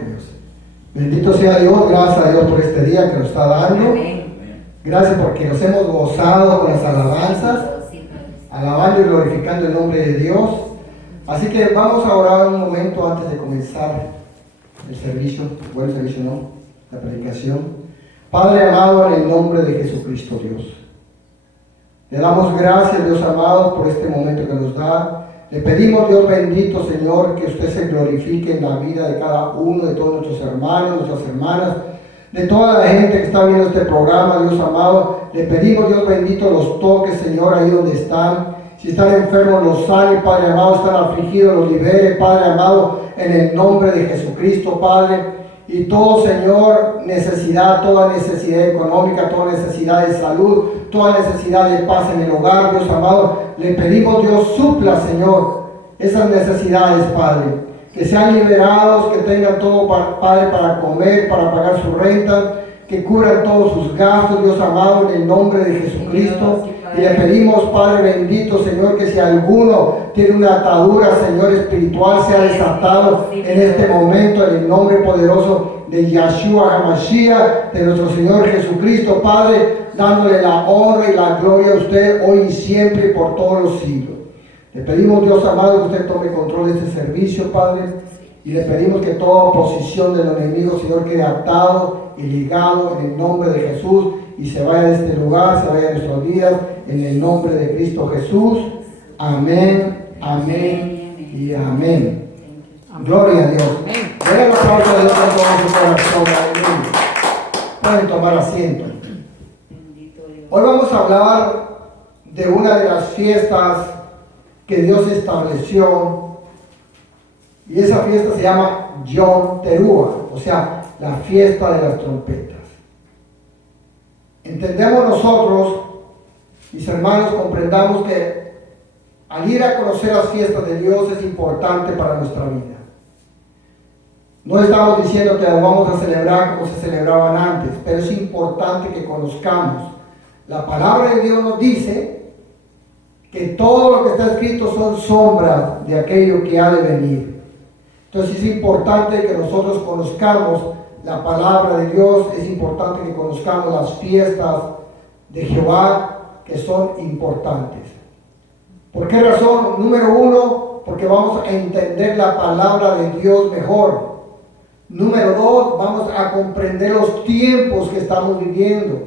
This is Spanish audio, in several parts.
Dios. Bendito sea Dios, gracias a Dios por este día que nos está dando. Gracias porque nos hemos gozado con las alabanzas, alabando y glorificando el nombre de Dios. Así que vamos a orar un momento antes de comenzar el servicio, la predicación. Padre amado, en el nombre de Jesucristo Dios, le damos gracias, Dios amado, por este momento que nos da. Le pedimos, Dios bendito, Señor, que usted se glorifique en la vida de cada uno, de todos nuestros hermanos, nuestras hermanas, de toda la gente que está viendo este programa, Dios amado. Le pedimos, Dios bendito, los toques, Señor, ahí donde están. Si están enfermos, los sane, Padre amado. Están afligidos, los libere, Padre amado, en el nombre de Jesucristo, Padre. Y todo, Señor, necesidad, toda necesidad económica, toda necesidad de salud, toda necesidad de paz en el hogar, Dios amado, le pedimos, Dios, supla, Señor, esas necesidades, Padre. Que sean liberados, que tengan todo, Padre, para comer, para pagar su renta, que cubran todos sus gastos, Dios amado, en el nombre de Jesucristo. Y le pedimos, Padre bendito, Señor, que si alguno tiene una atadura, Señor, espiritual, sea desatado en este momento, en el nombre poderoso de Yeshua HaMashiach, de nuestro Señor Jesucristo, Padre, dándole la honra y la gloria a usted hoy y siempre y por todos los siglos. Le pedimos, Dios amado, que usted tome control de este servicio, Padre, y le pedimos que toda oposición del enemigo, Señor, quede atado y ligado en el nombre de Jesús, y se vaya de este lugar, se vaya de nuestros días, en el nombre de Cristo Jesús. Amén, amén y amén. Gloria a Dios. Den un aplauso a Dios con todo su corazón. Aleluya. Pueden tomar asiento. Hoy vamos a hablar de una de las fiestas que Dios estableció, y esa fiesta se llama Yom Teruah, o sea, la fiesta de las trompetas. Entendemos nosotros, mis hermanos, comprendamos que al ir a conocer las fiestas de Dios es importante para nuestra vida. No estamos diciendo que las vamos a celebrar como se celebraban antes, pero es importante que conozcamos. La palabra de Dios nos dice que todo lo que está escrito son sombras de aquello que ha de venir. Entonces es importante que nosotros conozcamos la palabra de Dios, es importante que conozcamos las fiestas de Jehová que son importantes. ¿Por qué razón? Número uno, porque vamos a entender la palabra de Dios mejor. Número dos, vamos a comprender los tiempos que estamos viviendo.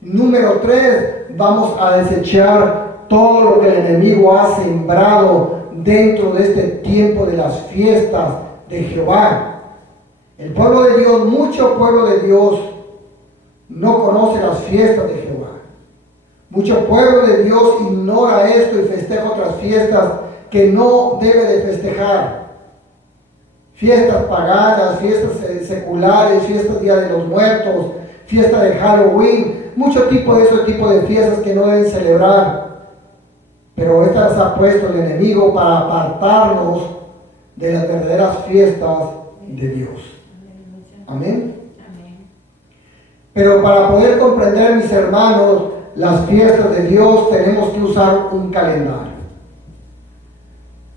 Número tres, vamos a desechar todo lo que el enemigo ha sembrado dentro de este tiempo de las fiestas de Jehová. El pueblo de Dios, mucho pueblo de Dios, no conoce las fiestas de Jehová. Mucho pueblo de Dios ignora esto y festeja otras fiestas que no debe de festejar. Fiestas paganas, fiestas seculares, fiestas Día de los Muertos, fiesta de Halloween, mucho tipo de ese tipo de fiestas que no deben celebrar. Pero estas ha puesto el enemigo para apartarnos de las verdaderas fiestas de Dios. Amén. Pero para poder comprender, mis hermanos, las fiestas de Dios, tenemos que usar un calendario.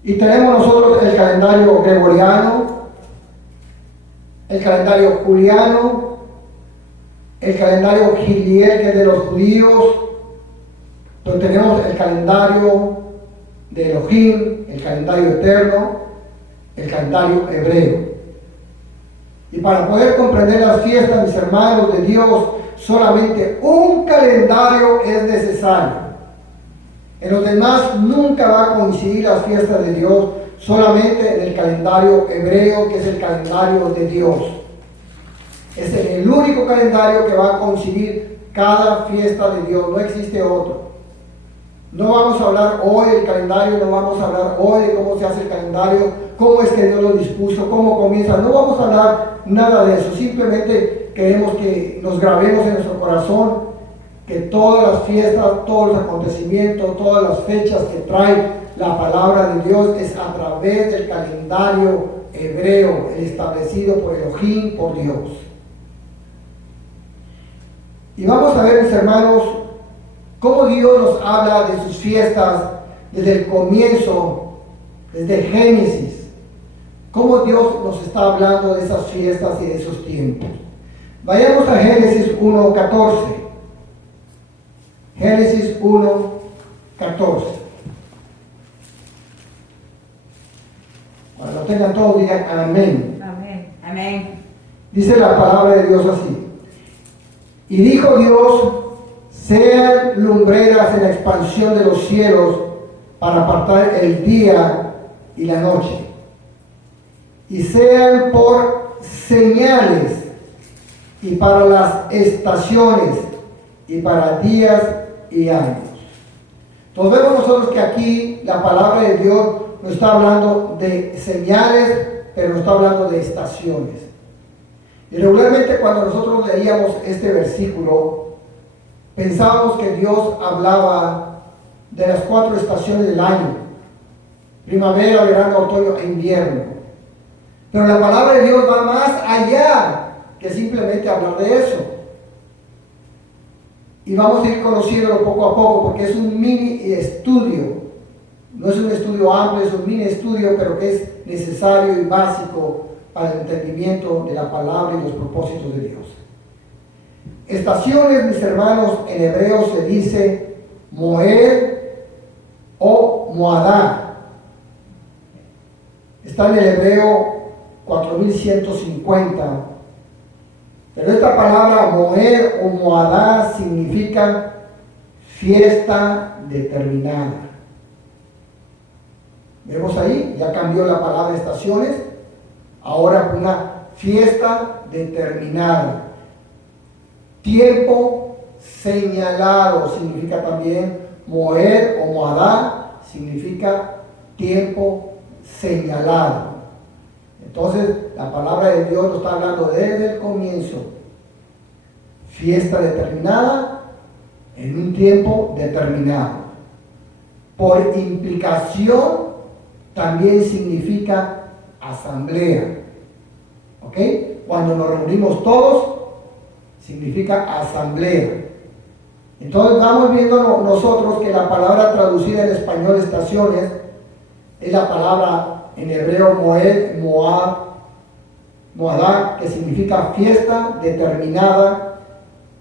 Y tenemos nosotros el calendario gregoriano, el calendario juliano, el calendario giliel, que es de los judíos, pero tenemos el calendario de Elohim, el calendario eterno, el calendario hebreo. Y para poder comprender las fiestas, mis hermanos de Dios, solamente un calendario es necesario. En los demás nunca va a coincidir las fiestas de Dios, solamente en el calendario hebreo, que es el calendario de Dios. Es el único calendario que va a coincidir cada fiesta de Dios, no existe otro. No vamos a hablar hoy del calendario, no vamos a hablar hoy de cómo se hace el calendario, cómo es que Dios lo dispuso, cómo comienza. No vamos a hablar nada de eso, simplemente queremos que nos grabemos en nuestro corazón que todas las fiestas, todos los acontecimientos, todas las fechas que trae la palabra de Dios es a través del calendario hebreo, establecido por Elohim, por Dios. Y vamos a ver, mis hermanos, cómo Dios nos habla de sus fiestas desde el comienzo, desde Génesis. cómo Dios nos está hablando de esas fiestas y de esos tiempos. Vayamos a Génesis 1:14. Génesis 1:14. Cuando lo tengan todos digan amén. Amén. Amén. Dice la palabra de Dios así. Y dijo Dios, sean lumbreras en la expansión de los cielos para apartar el día y la noche. Y sean por señales y para las estaciones y para días y años. Entonces vemos nosotros que aquí la palabra de Dios nos está hablando de señales, pero nos está hablando de estaciones. Y regularmente cuando nosotros leíamos este versículo, pensábamos que Dios hablaba de las 4 estaciones del año: primavera, verano, otoño e invierno. Pero la palabra de Dios va más allá que simplemente hablar de eso. Y vamos a ir conociéndolo poco a poco, porque es un mini estudio. No es un estudio amplio, es un mini estudio, pero que es necesario y básico para el entendimiento de la palabra y los propósitos de Dios. Estaciones, mis hermanos, en hebreo se dice Moed o Moadá. Está en el hebreo 4150. Pero esta palabra Moed o Moadá significa fiesta determinada. Vemos ahí, ya cambió la palabra estaciones, ahora una fiesta determinada. Tiempo señalado significa también Moed o Moadá, significa tiempo señalado. Entonces, la palabra de Dios nos está hablando desde el comienzo. Fiesta determinada en un tiempo determinado. Por implicación, también significa asamblea. ¿Ok? Cuando nos reunimos todos, significa asamblea. Entonces, vamos viendo nosotros que la palabra traducida en español estaciones es la palabra en hebreo Moed, Moadá, que significa fiesta determinada,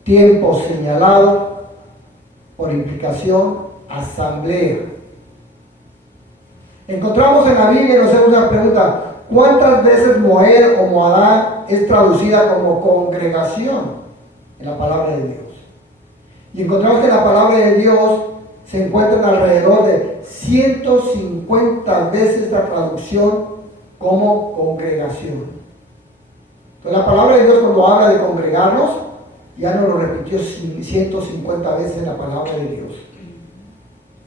tiempo señalado, por implicación, asamblea. Encontramos en la Biblia y nos hacemos una pregunta: ¿cuántas veces Moed o Moadá es traducida como congregación en la palabra de Dios? Y encontramos que la palabra de Dios se encuentra alrededor de 150 veces la traducción como congregación. Entonces la palabra de Dios, cuando habla de congregarnos, ya nos lo repitió 150 veces en la palabra de Dios.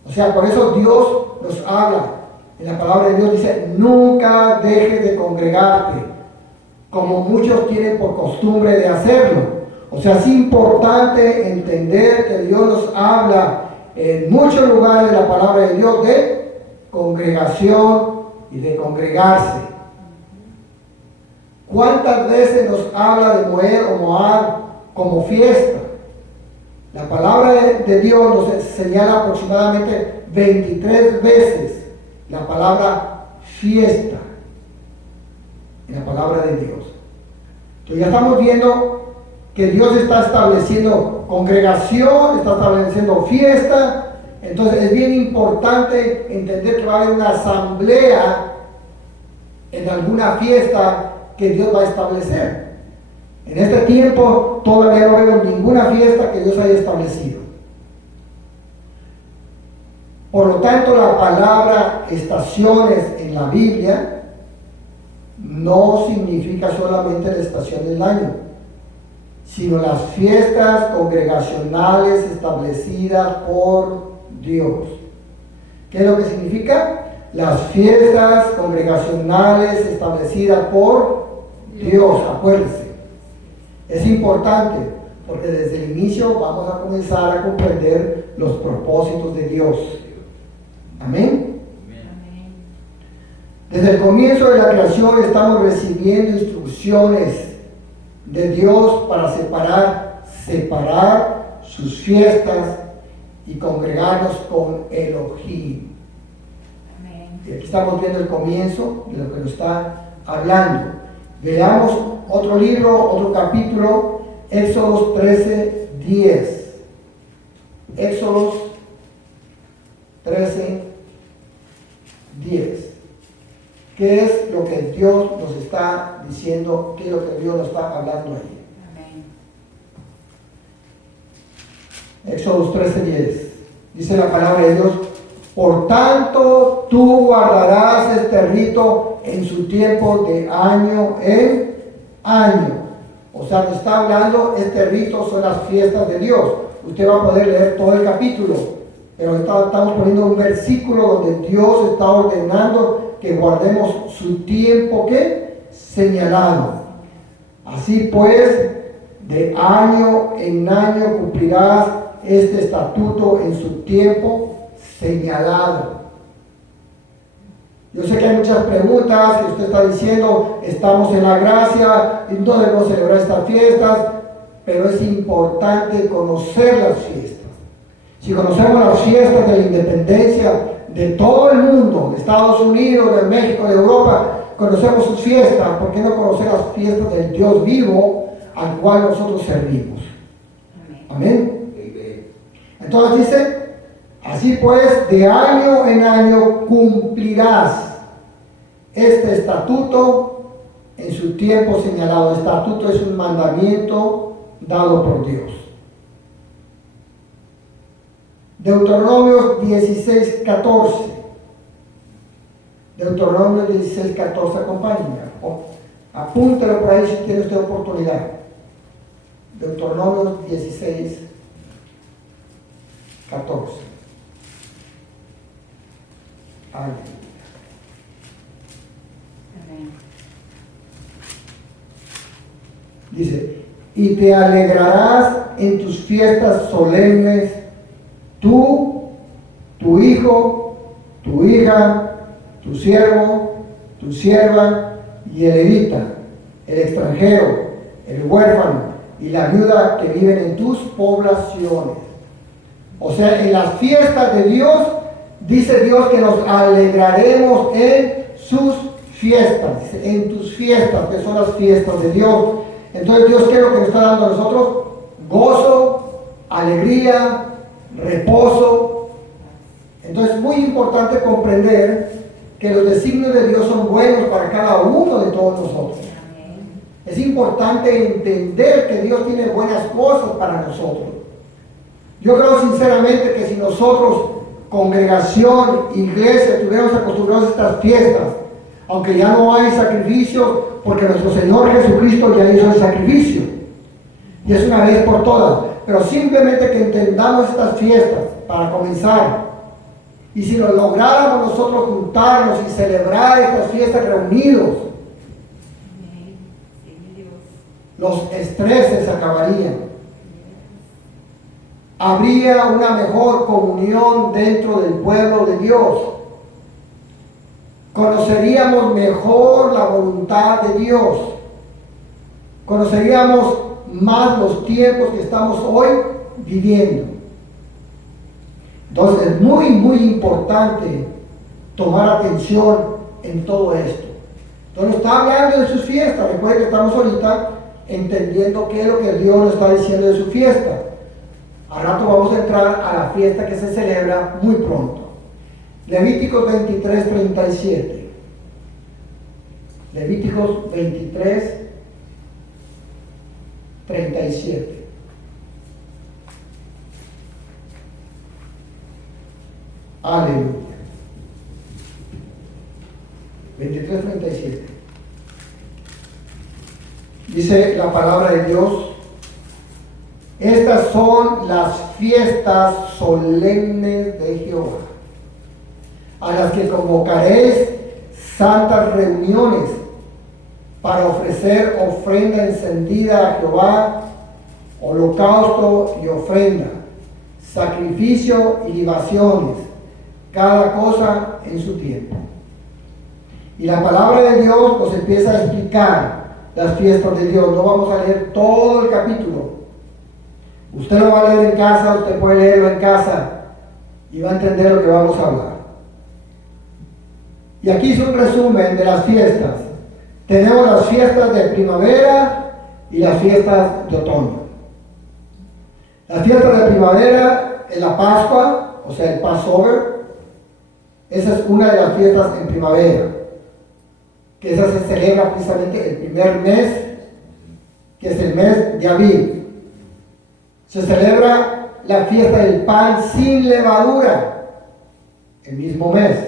O sea, por eso Dios nos habla. En la palabra de Dios dice: nunca dejes de congregarte, como muchos tienen por costumbre de hacerlo. O sea, es importante entender que Dios nos habla en muchos lugares de la palabra de Dios de congregación y de congregarse. ¿Cuántas veces nos habla de Moed o Moab como fiesta? La palabra de Dios nos señala aproximadamente 23 veces la palabra fiesta en la palabra de Dios. Entonces ya estamos viendo que Dios está estableciendo congregación, está estableciendo fiesta. Entonces es bien importante entender que va a haber una asamblea en alguna fiesta que Dios va a establecer. En este tiempo todavía no vemos ninguna fiesta que Dios haya establecido. Por lo tanto, la palabra estaciones en la Biblia no significa solamente la estación del año, sino las fiestas congregacionales establecidas por Dios. ¿Qué es lo que significa? Las fiestas congregacionales establecidas por Dios, acuérdense. Es importante porque desde el inicio vamos a comenzar a comprender los propósitos de Dios. Amén. Desde el comienzo de la creación estamos recibiendo instrucciones de Dios para separar sus fiestas y congregarnos con Elohim. Y aquí estamos viendo el comienzo de lo que nos está hablando. Veamos otro libro, otro capítulo, Éxodo 13:10. Éxodo 13:10. ¿Qué es lo que Dios nos está diciendo? ¿Qué es lo que Dios nos está hablando ahí? Éxodo 13:10. Dice la palabra de Dios: por tanto, tú guardarás este rito en su tiempo de año en año. O sea, nos está hablando, este rito son las fiestas de Dios. Usted va a poder leer todo el capítulo, pero estamos poniendo un versículo donde Dios está ordenando que guardemos su tiempo, ¿qué? Señalado. Así pues, de año en año cumplirás este estatuto en su tiempo señalado. Yo sé que hay muchas preguntas que usted está diciendo, estamos en la gracia, y no debemos celebrar estas fiestas, pero es importante conocer las fiestas. Si conocemos las fiestas de la independencia de todo el mundo, de Estados Unidos, de México, de Europa, conocemos sus fiestas, ¿por qué no conocer las fiestas del Dios vivo al cual nosotros servimos? Amén. Entonces dice: así pues, de año en año cumplirás este estatuto en su tiempo señalado. Estatuto es un mandamiento dado por Dios. Deuteronomio 16:14. Deuteronomio 16:14, acompáñenme. Apúntelo por ahí si tiene usted oportunidad. Deuteronomio 16:14. Aleluya. Dice: y te alegrarás en tus fiestas solemnes, tú, tu hijo, tu hija, tu siervo, tu sierva y el levita, el extranjero, el huérfano y la viuda que viven en tus poblaciones. O sea, en las fiestas de Dios, dice Dios que nos alegraremos en sus fiestas, en tus fiestas, que son las fiestas de Dios. Entonces Dios, ¿qué es lo que nos está dando a nosotros? Gozo, alegría, reposo. Entonces es muy importante comprender que los designios de Dios son buenos para cada uno de todos nosotros. Es importante entender que Dios tiene buenas cosas para nosotros. Yo creo sinceramente que si nosotros, congregación, iglesia, estuviéramos acostumbrados a estas fiestas, aunque ya no hay sacrificio, porque nuestro Señor Jesucristo ya hizo el sacrificio, y es una vez por todas, pero simplemente que entendamos estas fiestas para comenzar, y si lo lográramos nosotros juntarnos y celebrar estas fiestas reunidos, los estreses acabarían. Habría una mejor comunión dentro del pueblo de Dios. Conoceríamos mejor la voluntad de Dios. Conoceríamos más los tiempos que estamos hoy viviendo. Entonces es muy, muy importante tomar atención en todo esto. Entonces está hablando de sus fiestas. Recuerden que estamos ahorita entendiendo qué es lo que Dios nos está diciendo de su fiesta. Al rato vamos a entrar a la fiesta que se celebra muy pronto. Levíticos 23:37. Levíticos 23:37. Aleluya. 23:37. Dice la palabra de Dios: estas son las fiestas solemnes de Jehová, a las que convocaréis santas reuniones para ofrecer ofrenda encendida a Jehová, holocausto y ofrenda, sacrificio y libaciones, cada cosa en su tiempo. Y la palabra de Dios nos empieza a explicar las fiestas de Dios. No vamos a leer todo el capítulo. Usted lo va a leer en casa, usted puede leerlo en casa y va a entender lo que vamos a hablar. Y aquí es un resumen de las fiestas. Tenemos las fiestas de primavera y las fiestas de otoño. Las fiestas de primavera es la Pascua, o sea, el Passover. Esa es una de las fiestas en primavera, que esa se celebra precisamente el primer mes, que es el mes de Aviv. Se celebra la fiesta del pan sin levadura, el mismo mes.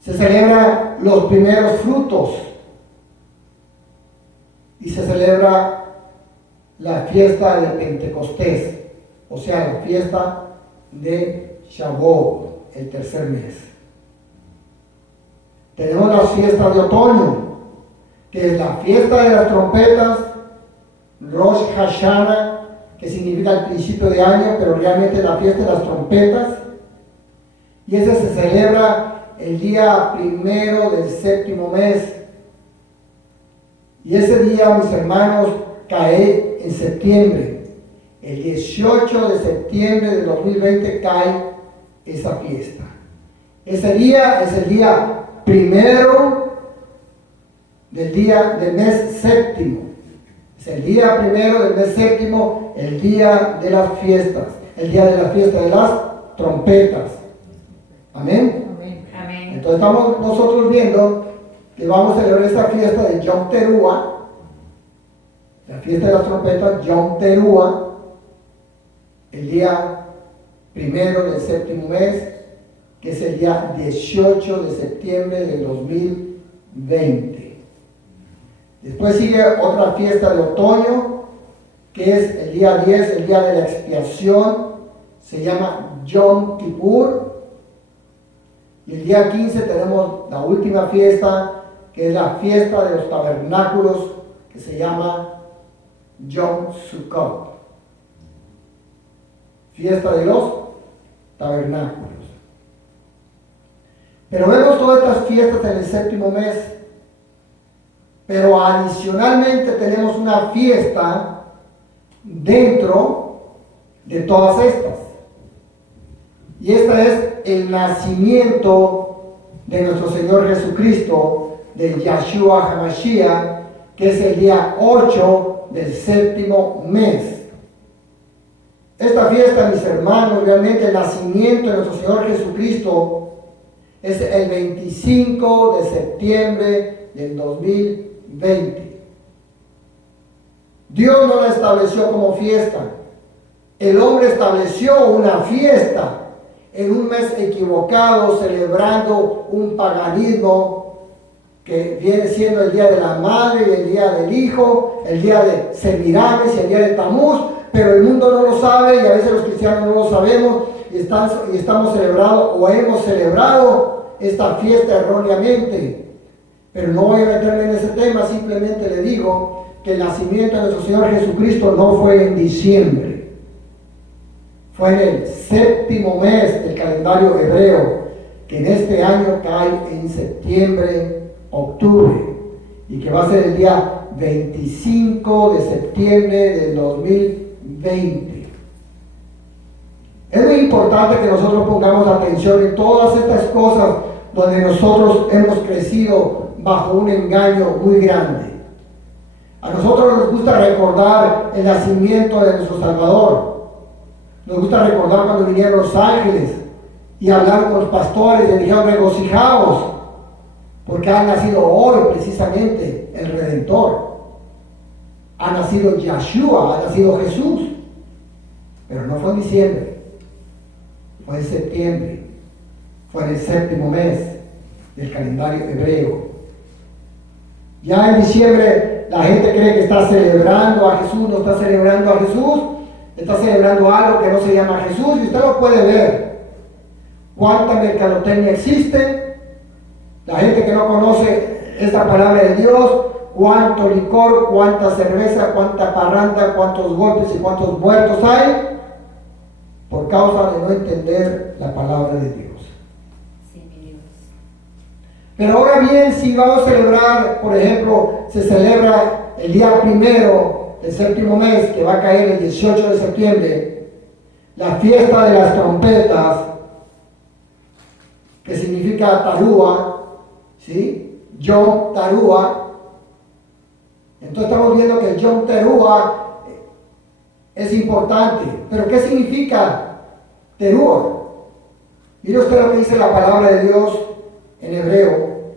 Se celebran los primeros frutos y se celebra la fiesta de Pentecostés, o sea, la fiesta de Shavuot, el tercer mes. Tenemos las fiestas de otoño, que es la fiesta de las trompetas, Rosh Hashanah, que significa el principio de año, pero realmente es la fiesta de las trompetas, y esa se celebra el día primero del séptimo mes. Y ese día, mis hermanos, cae en septiembre. El 18 de septiembre del 2020 cae esa fiesta. Ese día es el día primero del mes séptimo. Es el día primero del mes séptimo, el día de las fiestas, el día de la fiesta de las trompetas. Amén. Amén. Entonces estamos nosotros viendo que vamos a celebrar esta fiesta de Yom Teruah, la fiesta de las trompetas, Yom Teruah, el día primero del séptimo mes, que es el día 18 de septiembre del 2020. Después sigue otra fiesta de otoño, que es el día 10, el día de la expiación, se llama Yom Kippur. Y el día 15 tenemos la última fiesta, que es la fiesta de los tabernáculos, que se llama Yom Sukkot. Fiesta de los tabernáculos. Pero vemos todas estas fiestas en el séptimo mes. Pero adicionalmente tenemos una fiesta dentro de todas estas. Y esta es el nacimiento de nuestro Señor Jesucristo, de Yahshua HaMashiach, que es el día 8 del séptimo mes. Esta fiesta, mis hermanos, realmente el nacimiento de nuestro Señor Jesucristo es el 25 de septiembre del 2020. Dios no la estableció como fiesta. El hombre estableció una fiesta en un mes equivocado, celebrando un paganismo que viene siendo el día de la madre y el día del hijo, el día de Semiramis y el día de Tamuz, pero el mundo no lo sabe y a veces los cristianos no lo sabemos y estamos celebrando o hemos celebrado esta fiesta erróneamente. Pero no voy a meterme en ese tema, simplemente le digo que el nacimiento de nuestro Señor Jesucristo no fue en diciembre. Fue en el séptimo mes del calendario hebreo, que en este año cae en septiembre, octubre, y que va a ser el día 25 de septiembre del 2020. Es muy importante que nosotros pongamos atención en todas estas cosas donde nosotros hemos crecido bajo un engaño muy grande. A nosotros nos gusta recordar el nacimiento de nuestro Salvador. Nos gusta recordar cuando vinieron los ángeles y hablaron con los pastores y dijeron: regocijaos, porque ha nacido hoy precisamente el Redentor. Ha nacido Yahshua, ha nacido Jesús. Pero no fue en diciembre, fue en septiembre, fue en el séptimo mes del calendario hebreo. Ya en diciembre la gente cree que está celebrando a Jesús, no está celebrando a Jesús. Está celebrando algo que no se llama Jesús, y usted lo puede ver. Cuánta mercadotecnia existe, la gente que no conoce esta palabra de Dios, cuánto licor, cuánta cerveza, cuánta parranda, cuántos golpes y cuántos muertos hay, por causa de no entender la palabra de Dios. Sí, mi Dios. Pero ahora bien, si vamos a celebrar, por ejemplo, se celebra el día primero el séptimo mes, que va a caer el 18 de septiembre, la fiesta de las trompetas, que significa Tarúa, ¿sí? Yom Teruah. Entonces estamos viendo que el Yom Teruah es importante. Pero ¿qué significa Teruah? Mire usted lo que dice la palabra de Dios en hebreo,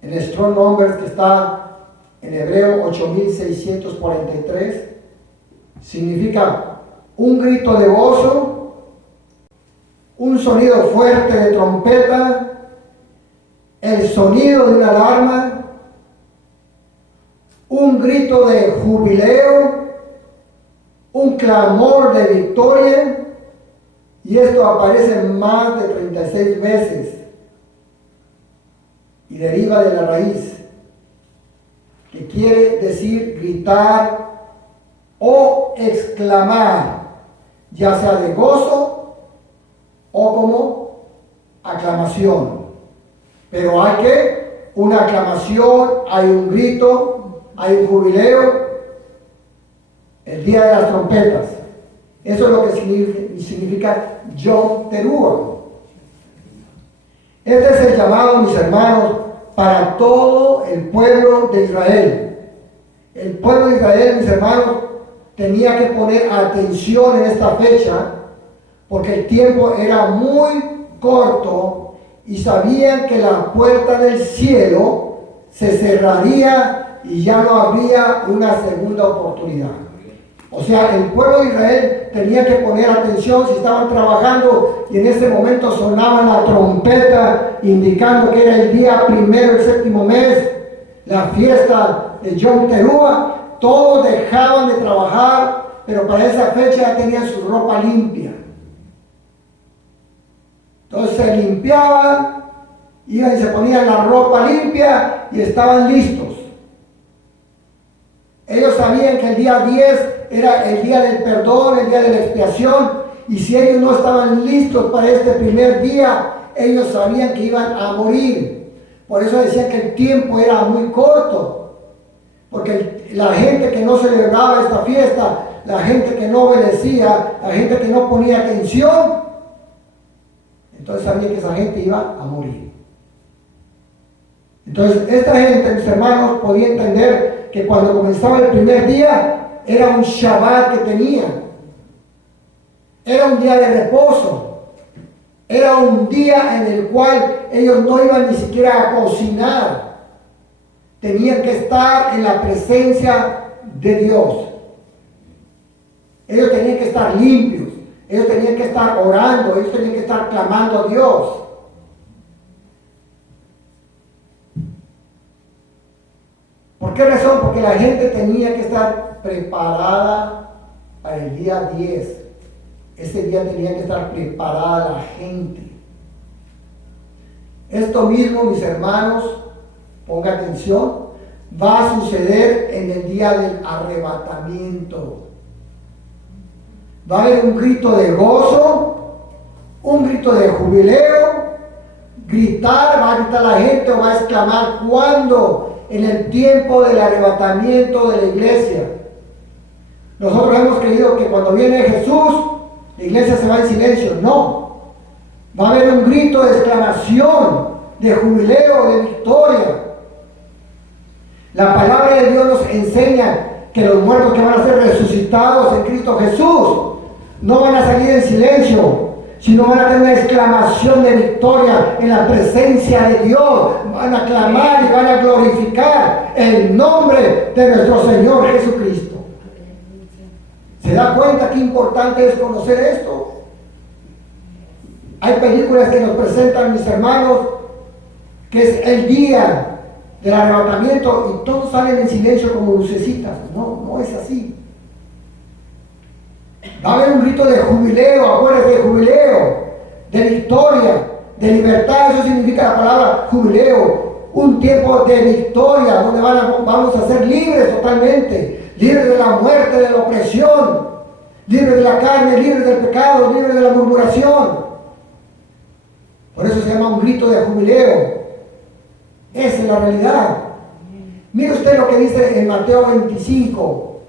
en el Strong Numbers, que está en hebreo 8643. Significa un grito de gozo, un sonido fuerte de trompeta, el sonido de una alarma, un grito de jubileo, un clamor de victoria. Y esto aparece más de 36 veces y deriva de la raíz, que quiere decir gritar o exclamar, ya sea de gozo o como aclamación. Pero hay que una aclamación, hay un grito, hay un jubileo, el día de las trompetas. Eso es lo que significa Yom Teruah. Este es el llamado, mis hermanos, para todo el pueblo de Israel. El pueblo de Israel, mis hermanos, tenía que poner atención en esta fecha, porque el tiempo era muy corto y sabían que la puerta del cielo se cerraría y ya no habría una segunda oportunidad. O sea, el pueblo de Israel tenía que poner atención si estaban trabajando y en ese momento sonaba la trompeta indicando que era el día primero del séptimo mes, la fiesta de Yom Teruah. Todos dejaban de trabajar, pero para esa fecha ya tenían su ropa limpia. Entonces se limpiaban, iban y se ponían la ropa limpia y estaban listos. Ellos sabían que el día 10 era el día del perdón, el día de la expiación, y si ellos no estaban listos para este primer día, ellos sabían que iban a morir. Por eso decían que el tiempo era muy corto, porque la gente que no celebraba esta fiesta, la gente que no obedecía, la gente que no ponía atención, entonces sabían que esa gente iba a morir. Entonces esta gente, mis hermanos, podía entender que cuando comenzaba el primer día, era un Shabbat que tenía, era un día de reposo, era un día en el cual ellos no iban ni siquiera a cocinar, tenían que estar en la presencia de Dios. Ellos tenían que estar limpios, ellos tenían que estar orando, ellos tenían que estar clamando a Dios. ¿Por qué razón? Porque la gente tenía que estar preparada para el día 10. Ese día tenía que estar preparada la gente. Esto mismo, mis hermanos, ponga atención, va a suceder en el día del arrebatamiento. Va a haber un grito de gozo, un grito de jubileo, va a gritar la gente o va a exclamar cuando en el tiempo del arrebatamiento de la iglesia. Nosotros hemos creído que cuando viene Jesús, la iglesia se va en silencio. No, va a haber un grito de exclamación, de jubileo, de victoria. La palabra de Dios nos enseña que los muertos que van a ser resucitados en Cristo Jesús no van a salir en silencio, sino van a tener una exclamación de victoria en la presencia de Dios. Van a clamar y van a glorificar el nombre de nuestro Señor Jesucristo. ¿Se da cuenta qué importante es conocer esto? Hay películas que nos presentan, mis hermanos, que es el día del arrebatamiento y todos salen en silencio como lucecitas. No, no es así. Va a haber un grito de jubileo, acuérdense, de jubileo, de victoria, de libertad. Eso significa la palabra jubileo. Un tiempo de victoria donde vamos a ser libres totalmente, libres de la muerte, de la opresión, libres de la carne, libres del pecado, libres de la murmuración. Por eso se llama un grito de jubileo. Esa es la realidad. Mire usted lo que dice en Mateo 25,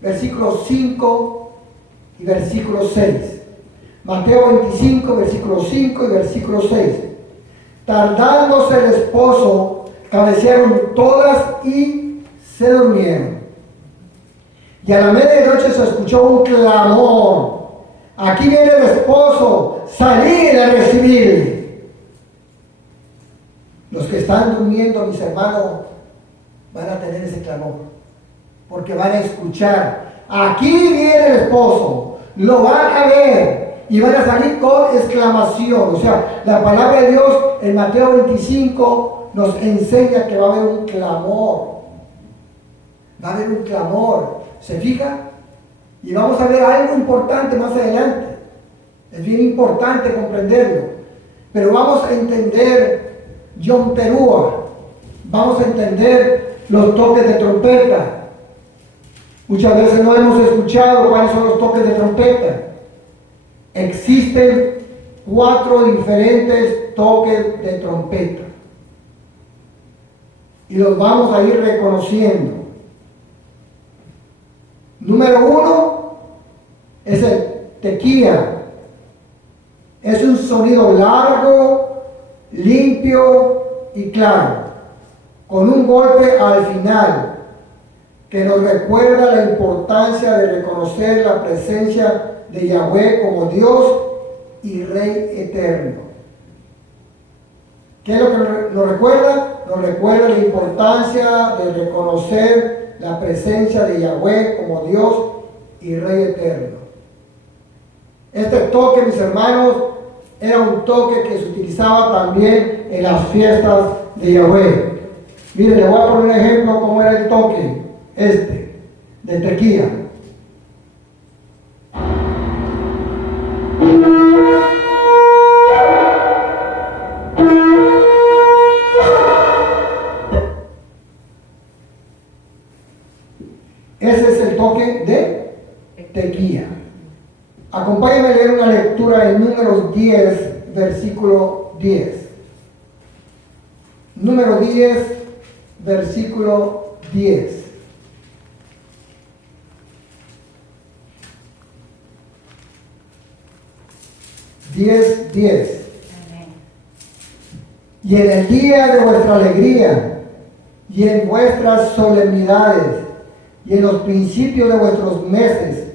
versículos 5 y versículo 6. Mateo 25, versículo 5 y versículo 6. Tardándose el esposo, cabecearon todas y se durmieron. Y a la medianoche se escuchó un clamor: aquí viene el esposo, salid a recibirle. Los que están durmiendo, mis hermanos, van a tener ese clamor, porque van a escuchar: aquí viene el esposo, lo van a ver y van a salir con exclamación. O sea, la palabra de Dios en Mateo 25 nos enseña que va a haber un clamor. Va a haber un clamor. ¿Se fija? Y vamos a ver algo importante más adelante. Es bien importante comprenderlo. Pero vamos a entender Yom Teruah. Vamos a entender los toques de trompeta. Muchas veces no hemos escuchado cuáles son los toques de trompeta. Existen 4 diferentes toques de trompeta. Y los vamos a ir reconociendo. Número 1 es el tequía. Es un sonido largo, limpio y claro, con un golpe al final que nos recuerda la importancia de reconocer la presencia de Yahweh como Dios y Rey eterno. ¿Qué es lo que nos recuerda? Nos recuerda la importancia de reconocer la presencia de Yahweh como Dios y Rey eterno. Este toque, mis hermanos, era un toque que se utilizaba también en las fiestas de Yahweh. Miren, le voy a poner un ejemplo cómo era el toque de tequía. Ese es el toque de tequía. Acompáñame a leer una lectura en Números 10, versículo 10. Número 10, versículo 10. Y en el día de vuestra alegría, y en vuestras solemnidades, y en los principios de vuestros meses,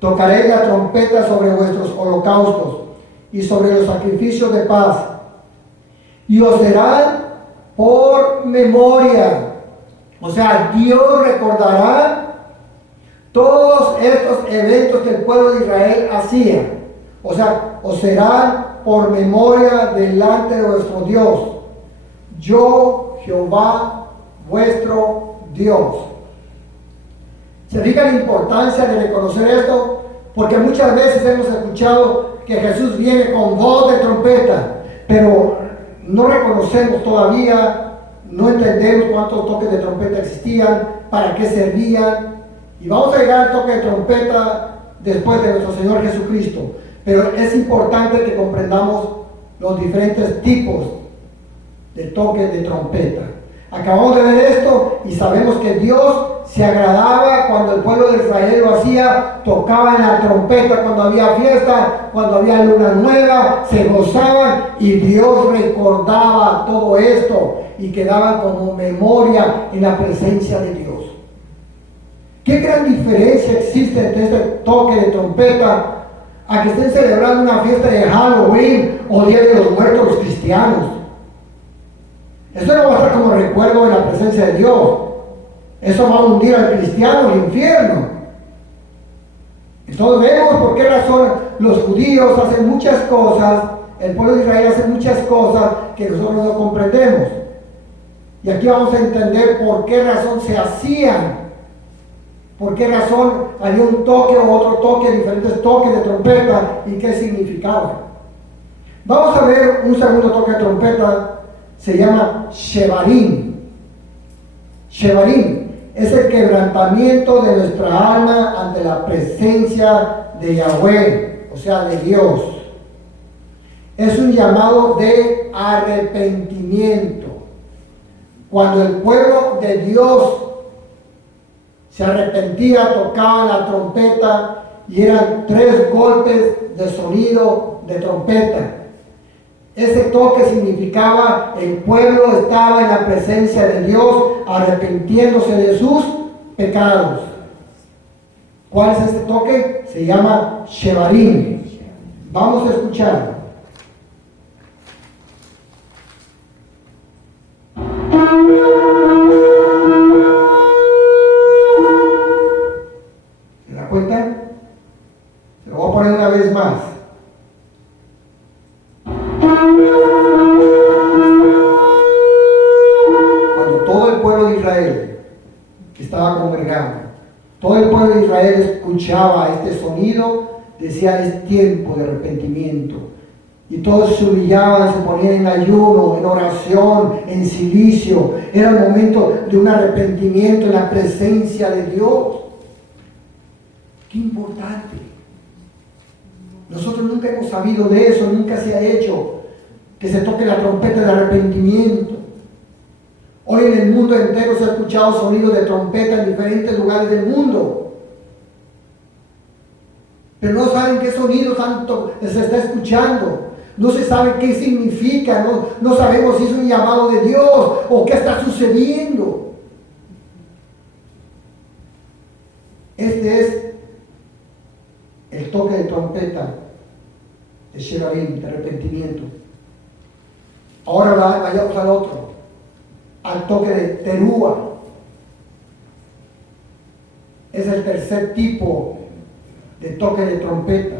tocaréis la trompeta sobre vuestros holocaustos y sobre los sacrificios de paz, y os serán por memoria. O sea, Dios recordará todos estos eventos que el pueblo de Israel hacía. O sea, os serán por memoria delante de vuestro Dios. Yo, Jehová, vuestro Dios. ¿Se fija la importancia de reconocer esto? Porque muchas veces hemos escuchado que Jesús viene con voz de trompeta, pero no reconocemos todavía, no entendemos cuántos toques de trompeta existían, para qué servían. Y vamos a llegar al toque de trompeta después de nuestro Señor Jesucristo. Pero es importante que comprendamos los diferentes tipos de toques de trompeta. Acabamos de ver esto y sabemos que Dios se agradaba cuando el pueblo de Israel lo hacía, tocaban la trompeta cuando había fiesta, cuando había luna nueva, se gozaban y Dios recordaba todo esto y quedaban como memoria en la presencia de Dios. ¿Qué gran diferencia existe entre este toque de trompeta a que estén celebrando una fiesta de Halloween o Día de los Muertos los cristianos? Eso no va a estar como recuerdo de la presencia de Dios. Eso va a hundir al cristiano al infierno. Entonces vemos por qué razón los judíos hacen muchas cosas, el pueblo de Israel hace muchas cosas que nosotros no comprendemos. Y aquí vamos a entender por qué razón se hacían, por qué razón había un toque o otro toque, diferentes toques de trompeta y qué significaban. Vamos a ver un segundo toque de trompeta, se llama Shevarim. Shevarim es el quebrantamiento de nuestra alma ante la presencia de Yahweh, o sea, de Dios. Es un llamado de arrepentimiento. Cuando el pueblo de Dios se arrepentía, tocaban la trompeta y eran 3 golpes de sonido de trompeta. Ese toque significaba el pueblo estaba en la presencia de Dios arrepintiéndose de sus pecados. ¿Cuál es este toque? Se llama Shevarim. Vamos a escucharlo. ¿Se da cuenta? Se lo voy a poner una vez más. Cuando todo el pueblo de Israel estaba congregando, todo el pueblo de Israel escuchaba este sonido, decía: es tiempo de arrepentimiento. Y todos se humillaban, se ponían en ayuno, en oración, en silicio. Era el momento de un arrepentimiento en la presencia de Dios. Qué importante. Nosotros nunca hemos sabido de eso, nunca se ha hecho que se toque la trompeta de arrepentimiento. Hoy en el mundo entero se ha escuchado sonidos de trompeta en diferentes lugares del mundo. Pero no saben qué sonido tanto se está escuchando. No se sabe qué significa. No sabemos si es un llamado de Dios o qué está sucediendo. Este es el toque de trompeta de Shevarim, de arrepentimiento. Ahora vayamos al otro, al toque de Terúa. Es el tercer tipo de toque de trompeta.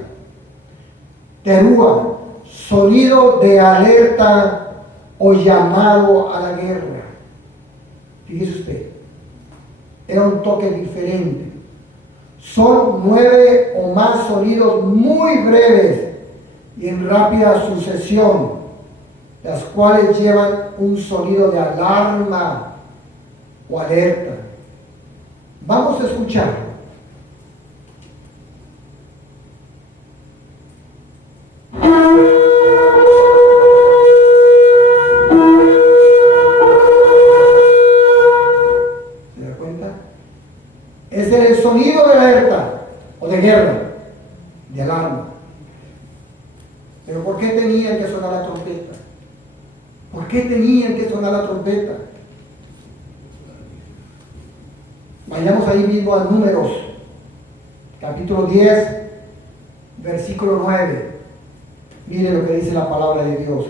Terúa, sonido de alerta o llamado a la guerra. Fíjese usted, era un toque diferente. Son 9 o más sonidos muy breves y en rápida sucesión, las cuales llevan un sonido de alarma o alerta. Vamos a escucharlo. ¿Se da cuenta? Es el sonido de alerta o de guerra, de alarma. Pero ¿por qué tenían que sonar la trompeta? ¿Por qué tenían que sonar la trompeta? Vayamos ahí mismo a Números, capítulo 10, versículo 9. Mire lo que dice la palabra de Dios.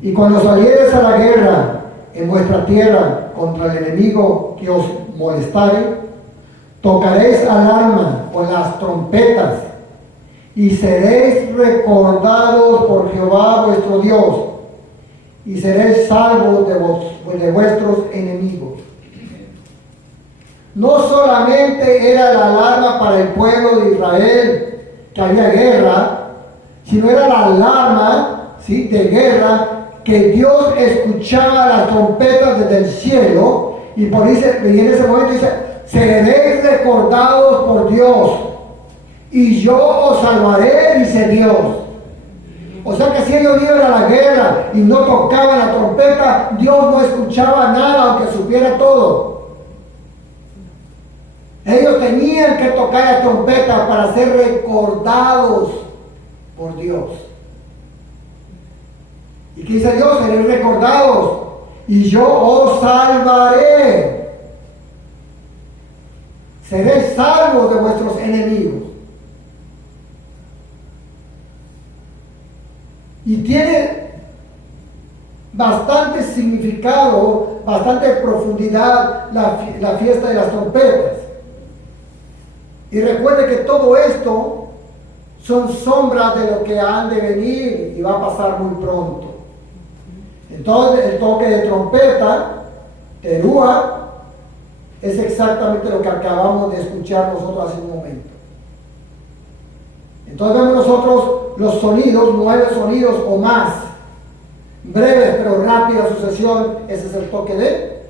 Y cuando salieres a la guerra en vuestra tierra contra el enemigo que os molestare, tocaréis alarma con las trompetas y seréis recordados por Jehová vuestro Dios y seréis salvos de vuestros enemigos. No solamente era la alarma para el pueblo de Israel que había guerra, sino era la alarma, ¿sí?, de guerra, que Dios escuchaba las trompetas desde el cielo, y por eso, y en ese momento dice: seréis recordados por Dios y yo os salvaré, dice Dios. O sea que si ellos iban a la guerra y no tocaban la trompeta, Dios no escuchaba nada, aunque supiera todo. Ellos tenían que tocar la trompeta para ser recordados por Dios. ¿Y qué dice Dios? Seréis recordados y yo os salvaré. Seréis salvos de vuestros enemigos. Y tiene bastante significado, bastante profundidad la fiesta de las trompetas. Y recuerde que todo esto son sombras de lo que han de venir y va a pasar muy pronto. Entonces el toque de trompeta, Terúa, es exactamente lo que acabamos de escuchar nosotros hace un momento. Entonces vemos nosotros los sonidos, 9 sonidos o más, breves pero rápida sucesión. Ese es el toque de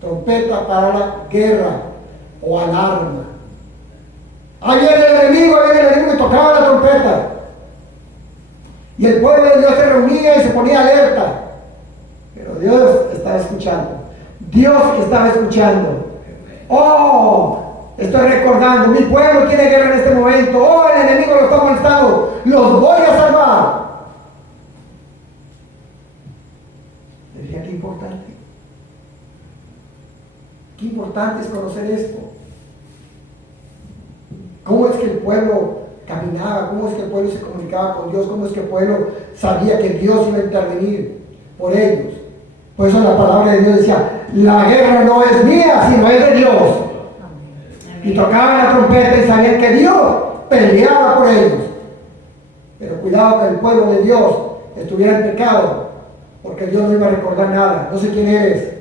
trompeta para la guerra o alarma. Ahí viene el enemigo y tocaba la trompeta. Y el pueblo de Dios se reunía y se ponía alerta. Pero Dios estaba escuchando. Dios estaba escuchando. Oh, estoy recordando, mi pueblo tiene guerra en este momento. Oh, el enemigo lo está molestando. Los voy a salvar. Qué importante es conocer esto. ¿Cómo es que el pueblo caminaba? ¿Cómo es que el pueblo se comunicaba con Dios? ¿Cómo es que el pueblo sabía que Dios iba a intervenir por ellos? Por eso la palabra de Dios decía, la guerra no es mía, sino es de Dios. Y tocaban la trompeta y sabían que Dios peleaba por ellos. Pero cuidado que el pueblo de Dios estuviera en pecado, porque Dios no iba a recordar nada. No sé quién eres.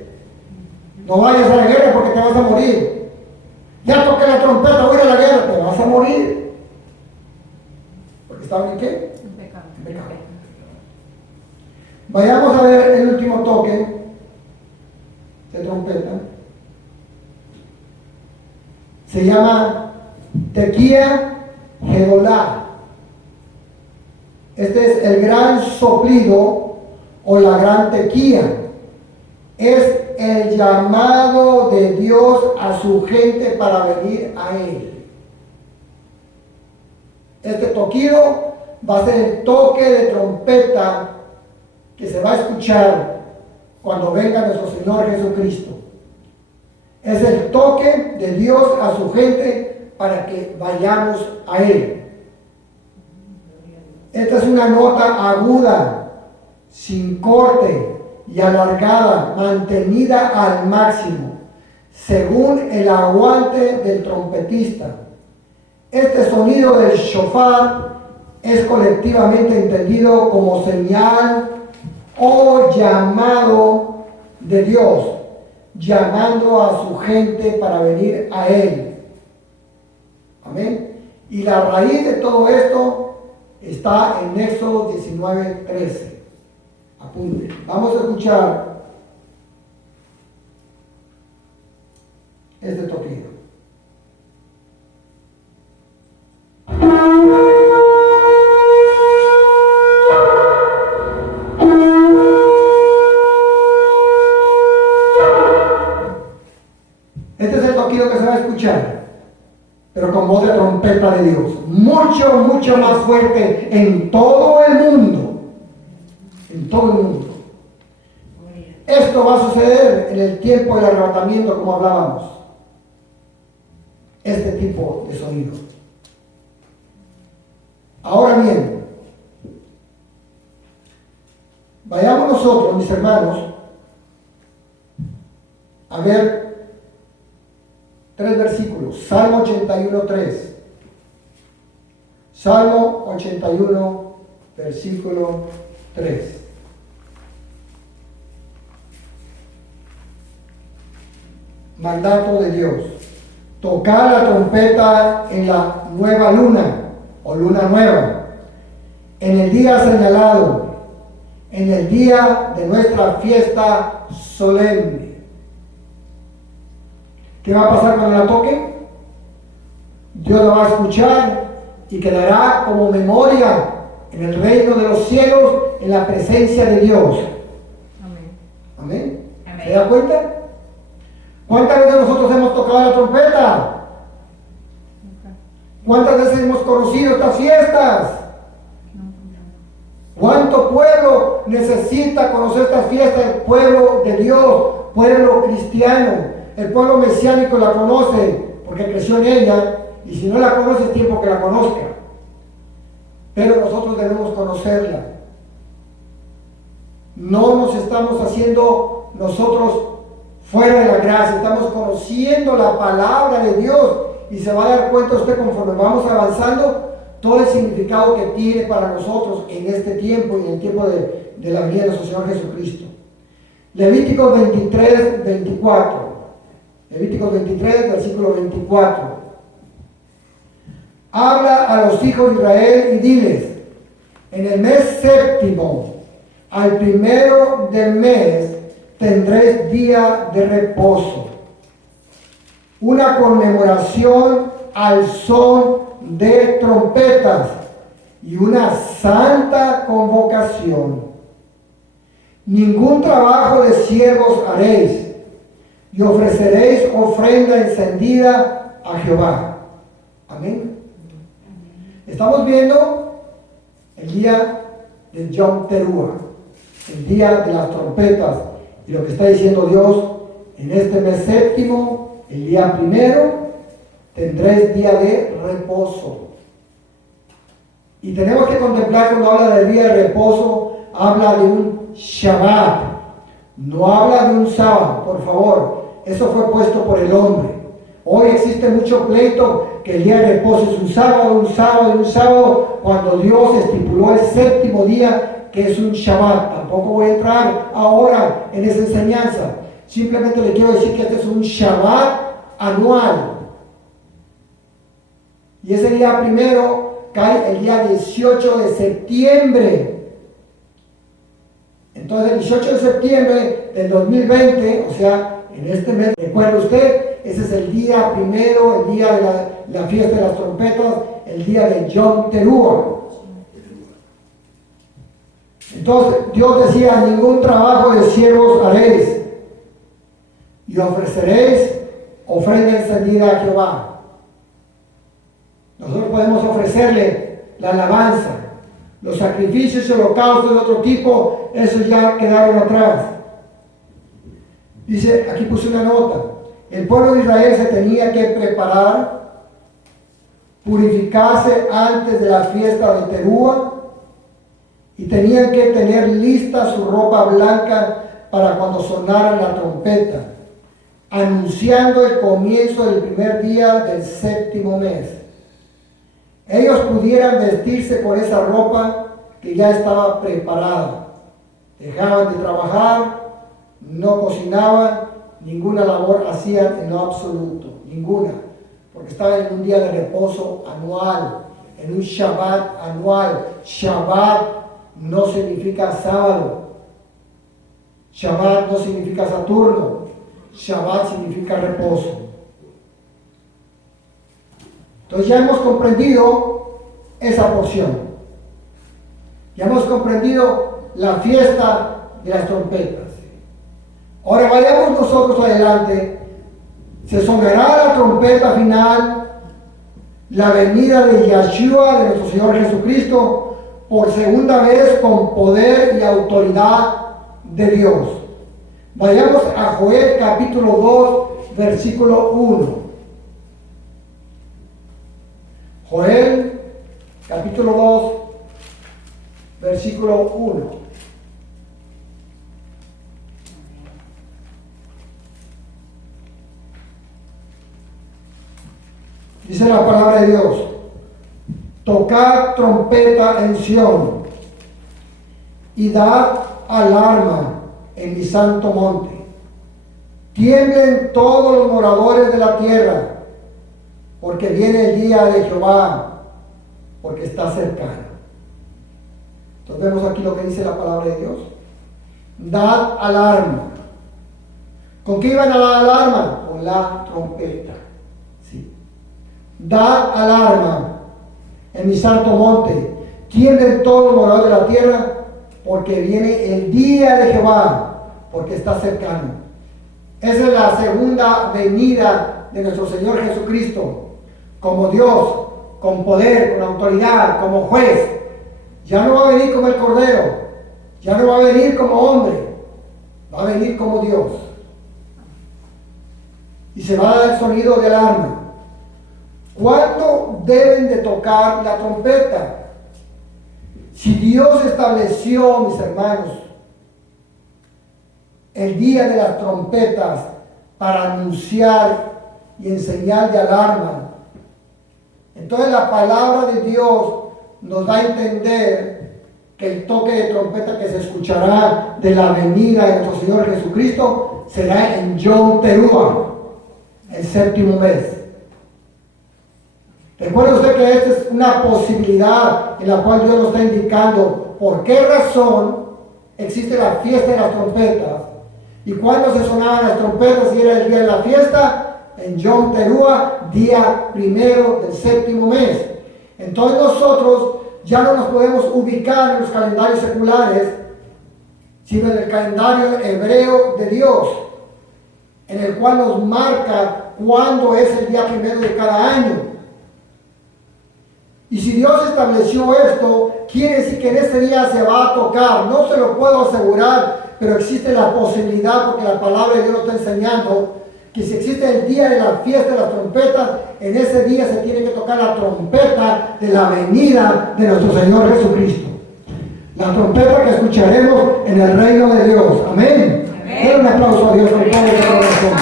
No vayas a la guerra porque te vas a morir. Ya toqué la trompeta, voy a la guerra, te vas a morir. Porque estaban en qué? En pecado. En pecado. Vayamos a ver el último toque de trompeta. Se llama Tequía Gedolá. Este es el gran soplido o la gran tequía. Es el llamado de Dios a su gente para venir a Él. Este toquido va a ser el toque de trompeta que se va a escuchar cuando venga nuestro Señor Jesucristo. Es el toque de Dios a su gente para que vayamos a Él. Esta es una nota aguda, sin corte y alargada, mantenida al máximo, según el aguante del trompetista. Este sonido del shofar es colectivamente entendido como señal o llamado de Dios, llamando a su gente para venir a Él. Amén. Y la raíz de todo esto está en Éxodo 19:13. Apunte. Vamos a escuchar este toquido. Este es el toquido que se va a escuchar, pero con voz de trompeta de Dios, mucho, mucho más fuerte en todo el mundo. En todo el mundo. Esto va a suceder en el tiempo del arrebatamiento, como hablábamos. Este tipo de sonido. Ahora bien, vayamos nosotros, mis hermanos, a ver 3 versículos. Salmo 81:3. Salmo 81, versículo 3. Mandato de Dios. Tocar la trompeta en la nueva luna o luna nueva, en el día señalado, en el día de nuestra fiesta solemne. ¿Qué va a pasar cuando la toque? Dios la va a escuchar y quedará como memoria en el reino de los cielos, en la presencia de Dios. Amén. Amén. Amén. ¿Se da cuenta? ¿Cuántas veces nosotros hemos tocado la trompeta? ¿Cuántas veces hemos conocido estas fiestas? ¿Cuánto pueblo necesita conocer estas fiestas? El pueblo de Dios, pueblo cristiano. El pueblo mesiánico la conoce porque creció en ella, y si no la conoce es tiempo que la conozca. Pero nosotros debemos conocerla. No nos estamos haciendo nosotros fuera de la gracia, estamos conociendo la palabra de Dios, y se va a dar cuenta usted conforme vamos avanzando todo el significado que tiene para nosotros en este tiempo y en el tiempo de la venida de nuestro Señor Jesucristo. Levíticos 23, 24. Levíticos 23, versículo 24. Habla a los hijos de Israel y diles: en el mes séptimo, al primero del mes, tendréis día de reposo, una conmemoración al son de trompetas y una santa convocación. Ningún trabajo de siervos haréis, y ofreceréis ofrenda encendida a Jehová. Amén. Estamos viendo el día de Yom Teruah, el día de las trompetas, y lo que está diciendo Dios En este mes séptimo, el día primero, tendréis día de reposo. Y tenemos que contemplar cuando habla del día de reposo, habla de un Shabbat. No habla de un sábado, por favor. Eso fue puesto por el hombre. Hoy existe mucho pleito que el día de reposo es un sábado, cuando Dios estipuló el séptimo día que es un Shabbat. Tampoco voy a entrar ahora en esa enseñanza. Simplemente le quiero decir que este es un Shabbat anual. Y ese día primero cae el día 18 de septiembre. Entonces el 18 de septiembre del 2020, o sea, en este mes, recuerde usted, ese es el día primero, el día de la fiesta de las trompetas, el día de Yom Teruah. Entonces Dios decía, ningún trabajo de siervos haréis, y ofreceréis ofrenda encendida a Jehová. Nosotros podemos ofrecerle la alabanza, los sacrificios y holocaustos de otro tipo, esos ya quedaron atrás. Dice, aquí puse una nota, el pueblo de Israel se tenía que preparar, purificarse antes de la fiesta de Teruah, y tenían que tener lista su ropa blanca para cuando sonara la trompeta, anunciando el comienzo del primer día del séptimo mes. Ellos pudieran vestirse con esa ropa que ya estaba preparada. Dejaban de trabajar, no cocinaban, ninguna labor hacían en lo absoluto, ninguna, porque estaban en un día de reposo anual, en un Shabbat anual. Shabbat no significa sábado, Shabbat no significa Saturno, Shabbat significa reposo. Entonces ya hemos comprendido esa porción. Ya hemos comprendido la fiesta de las trompetas. Ahora vayamos nosotros adelante. Se sonará la trompeta final, la venida de Yeshua, de nuestro Señor Jesucristo, por segunda vez con poder y autoridad de Dios. Vayamos a Joel capítulo 2, versículo 1. Joel capítulo 2, versículo 1. Dice la palabra de Dios: tocad trompeta en Sión y dad alarma en mi santo monte. Tiemblen todos los moradores de la tierra, porque viene el día de Jehová, porque está cercano. Entonces vemos aquí lo que dice la palabra de Dios. Dad alarma. ¿Con qué iban a dar alarma? Con la trompeta. Sí. Dad alarma en mi santo monte. Tiemblen todos los moradores de la tierra, porque viene el día de Jehová, porque está cercano. Esa es la segunda venida de nuestro Señor Jesucristo, como Dios, con poder, con autoridad, como juez. Ya no va a venir como el Cordero, ya no va a venir como hombre, va a venir como Dios. Y se va a dar el sonido de alarma. ¿Cuándo deben de tocar la trompeta? Si Dios estableció, mis hermanos, el día de las trompetas para anunciar y enseñar de alarma, entonces la palabra de Dios nos da a entender que el toque de trompeta que se escuchará de la venida de nuestro Señor Jesucristo será en Yom Teruah, el séptimo mes. Recuerde usted que esta es una posibilidad en la cual Dios nos está indicando por qué razón existe la fiesta de las trompetas y cuándo se sonaban las trompetas, si era el día de la fiesta, en Yom Teruah, día primero del séptimo mes. Entonces nosotros ya no nos podemos ubicar en los calendarios seculares, sino en el calendario hebreo de Dios, en el cual nos marca cuándo es el día primero de cada año. Y si Dios estableció esto, quiere decir que en ese día se va a tocar. No se lo puedo asegurar pero existe la posibilidad, porque la palabra de Dios nos está enseñando, que si existe el día de la fiesta de las trompetas, en ese día se tiene que tocar la trompeta de la venida de nuestro Señor Jesucristo. La trompeta que escucharemos en el reino de Dios. Amén. Den un aplauso a Dios con todo el corazón.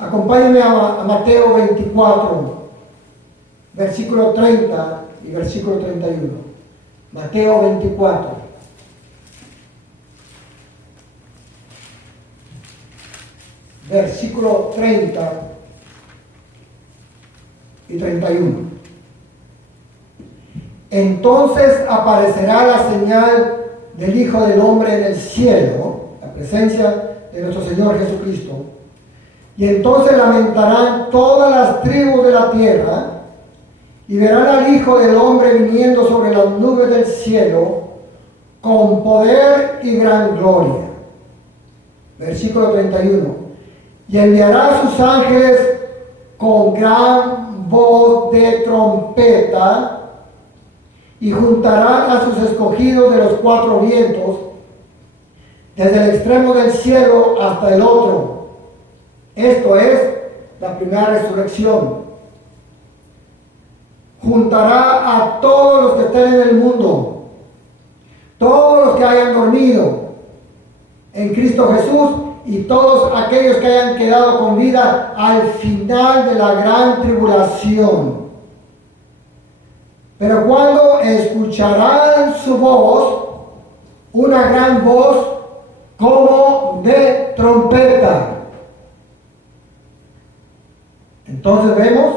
Acompáñenme a Mateo 24, versículo 30 y versículo 31. Mateo 24. Versículo 30 y 31. Entonces aparecerá la señal del Hijo del Hombre en el cielo, la presencia de nuestro Señor Jesucristo. Y entonces lamentarán todas las tribus de la tierra y verán al Hijo del Hombre viniendo sobre las nubes del cielo con poder y gran gloria. Versículo 31. Y enviará a sus ángeles con gran voz de trompeta y juntarán a sus escogidos de los cuatro vientos, desde el extremo del cielo hasta el otro. Esto es la primera resurrección. Juntará a todos los que estén en el mundo, todos los que hayan dormido en Cristo Jesús, y todos aquellos que hayan quedado con vida al final de la gran tribulación. Pero cuando escucharán su voz, una gran voz como de trompeta, entonces vemos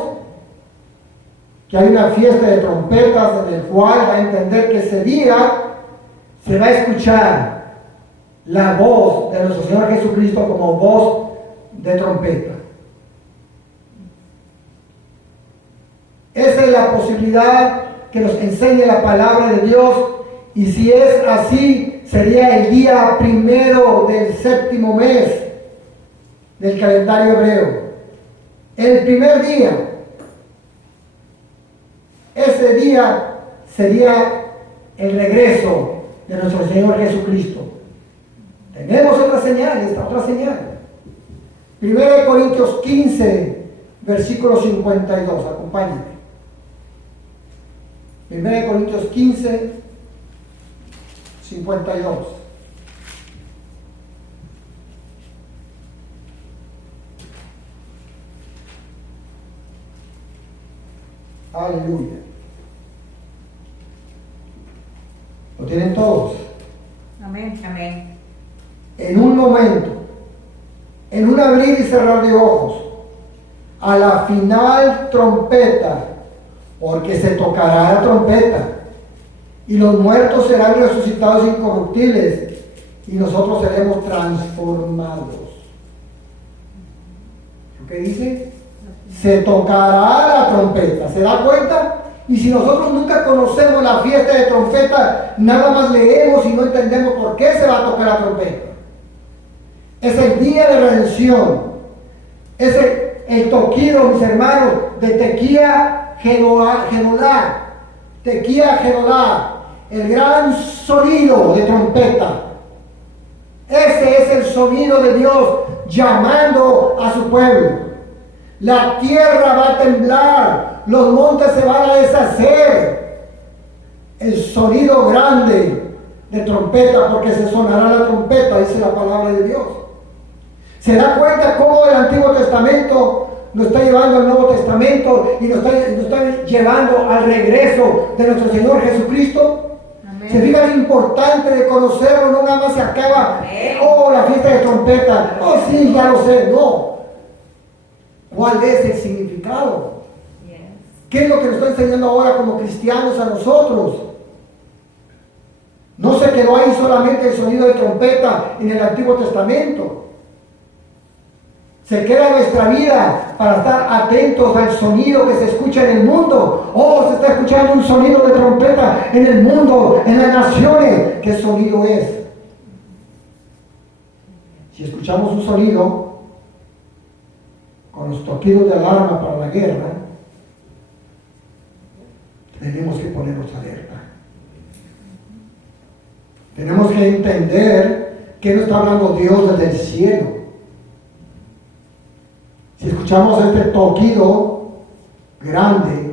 que hay una fiesta de trompetas en el cual va a entender que ese día se va a escuchar la voz de nuestro Señor Jesucristo como voz de trompeta. Esa es la posibilidad que nos enseña la palabra de Dios, y si es así, sería el día primero del séptimo mes del calendario hebreo. El primer día. Ese día sería el regreso de nuestro Señor Jesucristo. Tenemos otra señal, esta otra señal. 1 Corintios 15, versículo 52. Acompáñenme. 1 Corintios 15, 52. Aleluya. ¿Lo tienen todos? Amén. Amén. En un momento, en un abrir y cerrar de ojos, a la final trompeta, porque se tocará la trompeta, y los muertos serán resucitados incorruptibles, y nosotros seremos transformados. ¿Lo que dice? Se tocará la trompeta. ¿Se da cuenta? Y si nosotros nunca conocemos la fiesta de trompeta, nada más leemos y no entendemos por qué se va a tocar la trompeta. Es el día de redención. Es el toquido, mis hermanos, de Tequía Gedolá. Tequía Gedolá. El gran sonido de trompeta. Ese es el sonido de Dios llamando a su pueblo. La tierra va a temblar, los montes se van a deshacer. El sonido grande de trompeta, porque se sonará la trompeta, dice la palabra de Dios. ¿Se da cuenta cómo el Antiguo Testamento nos está llevando al Nuevo Testamento y nos está llevando al regreso de nuestro Señor Jesucristo? Amén. ¿Se fija lo importante de conocerlo? No nada más se acaba, la fiesta de trompeta, sí, ya lo sé, no. ¿Cuál es el significado? Yes. ¿Qué es lo que nos está enseñando ahora como cristianos a nosotros? No se quedó ahí solamente el sonido de trompeta en el Antiguo Testamento. Se queda nuestra vida para estar atentos al sonido que se escucha en el mundo. Se está escuchando un sonido de trompeta en el mundo, en las naciones. ¿Qué sonido es? Si escuchamos un sonido con los toquidos de alarma para la guerra, tenemos que ponernos alerta. Tenemos que entender que no está hablando Dios desde el cielo. Si escuchamos este toquido grande,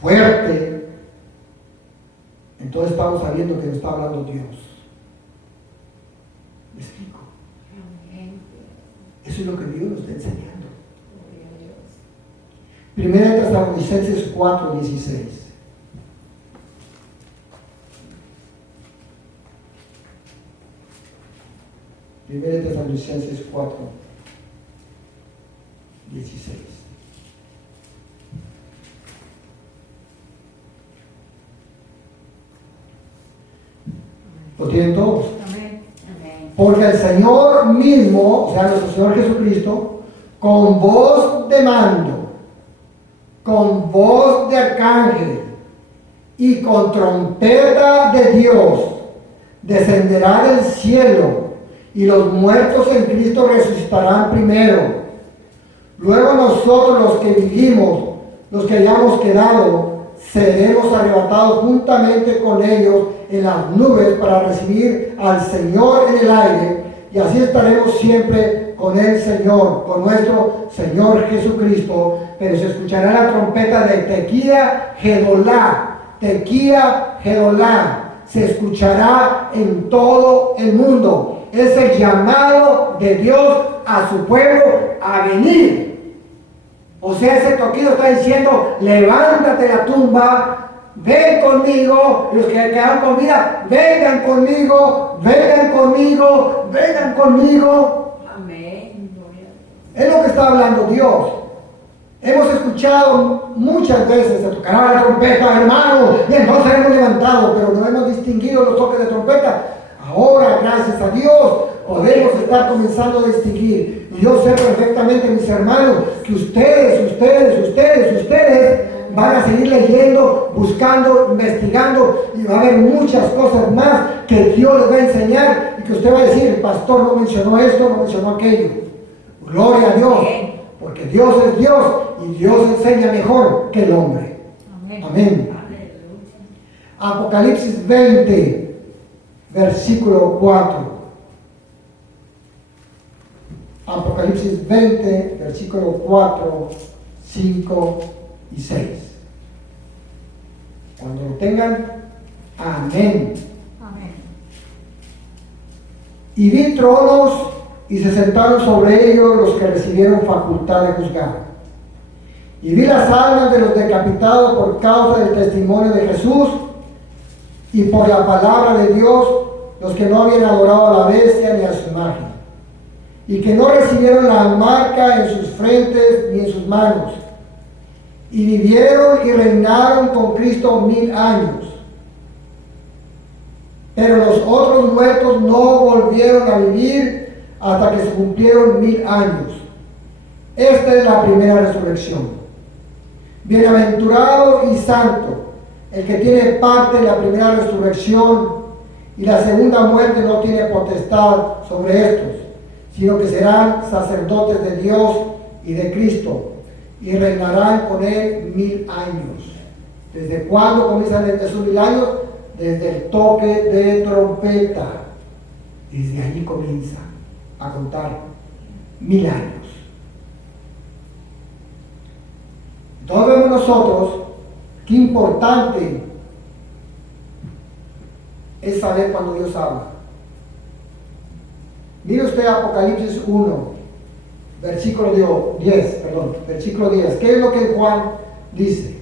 fuerte, entonces estamos sabiendo que nos está hablando Dios. ¿Me explico? Eso es lo que Dios nos está enseñando. Primera de Tesalonicenses 4:16. Primera de Tesalonicenses 4:16. ¿Lo tienen todos? Amén. Porque el Señor mismo, o sea, nuestro Señor Jesucristo, con voz de mando, con voz de arcángel y con trompeta de Dios, descenderá del cielo, y los muertos en Cristo resucitarán primero. Luego nosotros, los que vivimos, los que hayamos quedado, seremos arrebatados juntamente con ellos en las nubes para recibir al Señor en el aire, y así estaremos siempre con el Señor, con nuestro Señor Jesucristo. Pero se escuchará la trompeta de Tequía Gedolá, Tequía Gedolá, se escuchará en todo el mundo. Es el llamado de Dios a su pueblo a venir. O sea, ese toquido está diciendo: levántate de la tumba, ven conmigo. Los que quedan con vida, vengan conmigo, vengan conmigo, vengan conmigo. Amén. Es lo que está hablando Dios. Hemos escuchado muchas veces: se tocará la trompeta, hermano, y entonces hemos levantado, pero no hemos distinguido los toques de trompeta. Ahora, gracias a Dios, podemos estar comenzando a distinguir. Y yo sé perfectamente, mis hermanos, que ustedes van a seguir leyendo, buscando, investigando, y va a haber muchas cosas más que Dios les va a enseñar, y que usted va a decir: el pastor no mencionó esto, no mencionó aquello. Gloria a Dios, porque Dios es Dios, y Dios enseña mejor que el hombre. Amén. Apocalipsis 20, versículo 4. Apocalipsis 20, versículo 4, 5 y 6. Cuando lo tengan, amén. Amén. Y vi tronos, y se sentaron sobre ellos los que recibieron facultad de juzgar. Y vi las almas de los decapitados por causa del testimonio de Jesús y por la palabra de Dios, los que no habían adorado a la bestia ni a su imagen, y que no recibieron la marca en sus frentes ni en sus manos, y vivieron y reinaron con Cristo 1000 años. Pero los otros muertos no volvieron a vivir hasta que se cumplieron 1000 años. Esta es la primera resurrección. Bienaventurado y santo el que tiene parte en la primera resurrección, y la segunda muerte no tiene potestad sobre estos, sino que serán sacerdotes de Dios y de Cristo, y reinarán con él 1000 años. ¿Desde cuándo comienzan esos 1000 años? Desde el toque de trompeta. Desde allí comienza a contar 1000 años. Entonces vemos nosotros qué importante es saber cuando Dios habla. Mire usted Apocalipsis 1, versículo 10, versículo 10. ¿Qué es lo que Juan dice?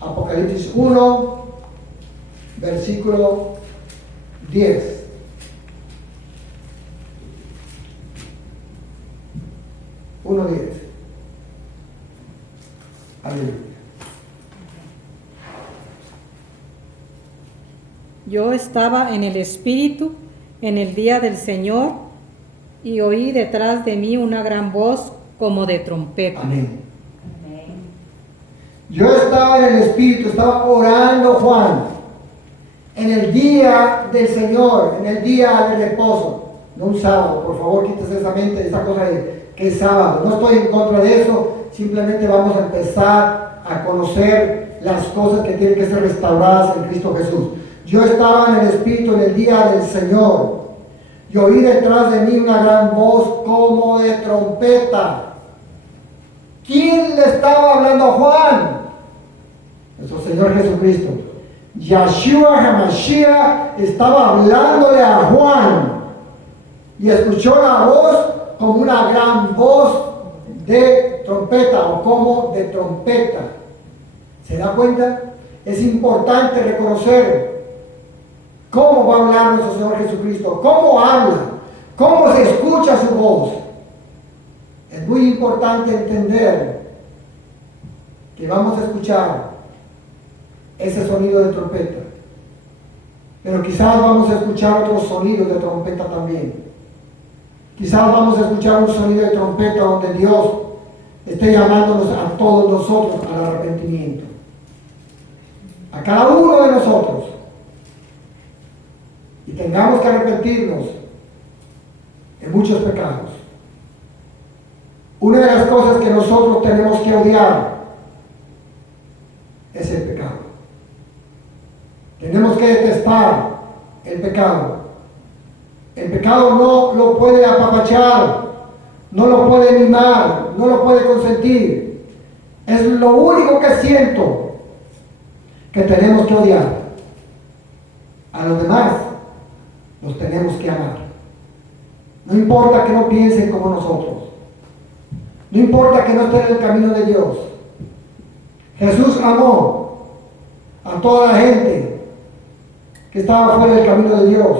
Apocalipsis 1, versículo 10. Aleluya. Yo estaba en el Espíritu en el día del Señor, y oí detrás de mí una gran voz como de trompeta. Amén. Yo estaba en el Espíritu, estaba orando, Juan, en el día del Señor, en el día del reposo, no un sábado. Por favor, quítese esa mente, esa cosa de que es sábado. No estoy en contra de eso, simplemente vamos a empezar a conocer las cosas que tienen que ser restauradas en Cristo Jesús. Yo estaba en el Espíritu en el día del Señor, y oí detrás de mí una gran voz como de trompeta. ¿Quién le estaba hablando a Juan? Nuestro Señor Jesucristo. Yeshua HaMashiach estaba hablándole a Juan, y escuchó la voz como una gran voz de trompeta, o como de trompeta. ¿Se da cuenta? Es importante reconocer cómo va a hablar nuestro Señor Jesucristo, cómo habla, cómo se escucha su voz. Es muy importante entender que vamos a escuchar ese sonido de trompeta, pero quizás vamos a escuchar otros sonidos de trompeta también. Quizás vamos a escuchar un sonido de trompeta donde Dios esté llamándonos a todos nosotros al arrepentimiento, a cada uno de nosotros, y tengamos que arrepentirnos en muchos pecados. Una de las cosas que nosotros tenemos que odiar es el pecado. Tenemos que detestar el pecado. El pecado no lo puede apapachar, no lo puede mimar, no lo puede consentir. Es lo único que siento que tenemos que odiar. A los demás los tenemos que amar. No importa que no piensen como nosotros. No importa que no estén en el camino de Dios. Jesús amó a toda la gente que estaba fuera del camino de Dios.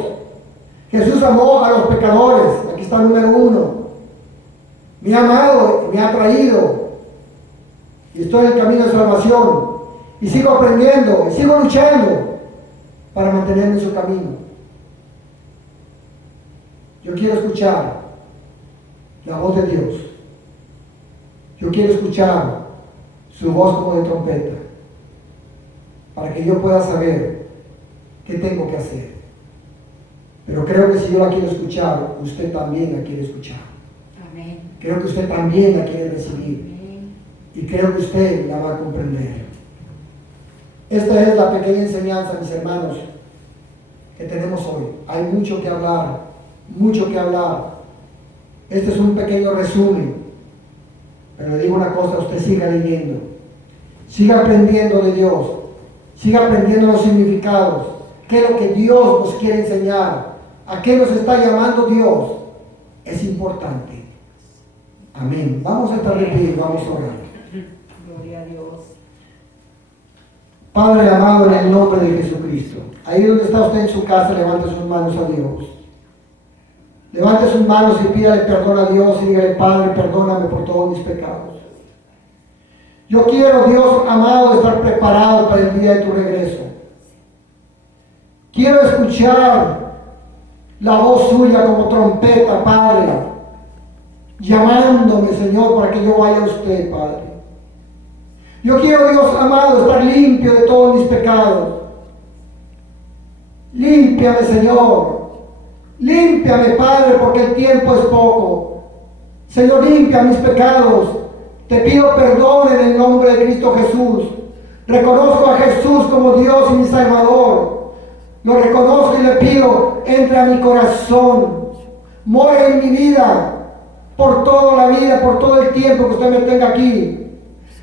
Jesús amó a los pecadores. Aquí está el número 1. Me ha amado, me ha traído, y estoy en el camino de salvación, y sigo aprendiendo, y sigo luchando para mantenerme en su camino. Yo quiero escuchar la voz de Dios. Yo quiero escuchar su voz como de trompeta, para que yo pueda saber qué tengo que hacer. Pero creo que si yo la quiero escuchar, usted también la quiere escuchar. Amén. Creo que usted también la quiere recibir. Amén. Y creo que usted la va a comprender. Esta es la pequeña enseñanza, mis hermanos, que tenemos hoy. Hay mucho que hablar, mucho que hablar. Este es un pequeño resumen. Pero le digo una cosa, usted siga leyendo. Siga aprendiendo de Dios. Siga aprendiendo los significados. ¿Qué es lo que Dios nos quiere enseñar? ¿A qué nos está llamando Dios? Es importante. Amén. Vamos a estar de pie y vamos a orar. Gloria a Dios. Padre amado, en el nombre de Jesucristo, ahí donde está usted en su casa, levante sus manos a Dios. Levante sus manos y pídale perdón a Dios y dígale: Padre, perdóname por todos mis pecados. Yo quiero, Dios amado, estar preparado para el día de tu regreso. Quiero escuchar la voz suya como trompeta, Padre, llamándome, Señor, para que yo vaya a usted, Padre. Yo quiero, Dios amado, estar limpio de todos mis pecados. Límpiame, Señor. Límpiame, Padre, porque el tiempo es poco. Señor, limpia mis pecados. Te pido perdón en el nombre de Cristo Jesús. Reconozco a Jesús como Dios y mi Salvador. Lo reconozco y le pido: entre a mi corazón. More en mi vida. Por toda la vida, por todo el tiempo que usted me tenga aquí.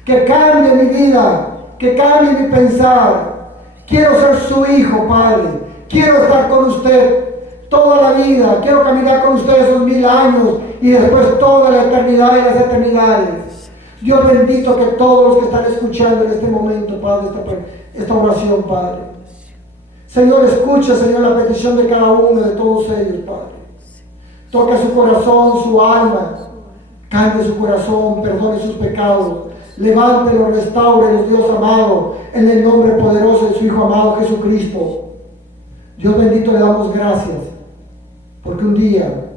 Que cambie mi vida, que cambie mi pensar. Quiero ser su hijo, Padre. Quiero estar con usted toda la vida. Quiero caminar con usted esos 1000 años y después toda la eternidad y las eternidades. Dios bendito, que todos los que están escuchando en este momento, Padre, esta oración, Padre. Señor, escucha, Señor, la petición de cada uno de todos ellos, Padre. Toca su corazón, su alma. Cambie su corazón, perdone sus pecados. Levántelo, restáurelos, Dios amado, en el nombre poderoso de su Hijo amado Jesucristo. Dios bendito, le damos gracias, porque un día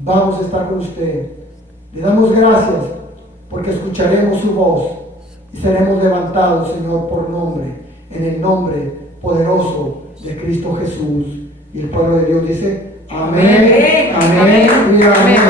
vamos a estar con usted. Le damos gracias, porque escucharemos su voz y seremos levantados, Señor, por nombre, en el nombre poderoso de Cristo Jesús. Y el pueblo de Dios dice: amén, amén, amén, y amén.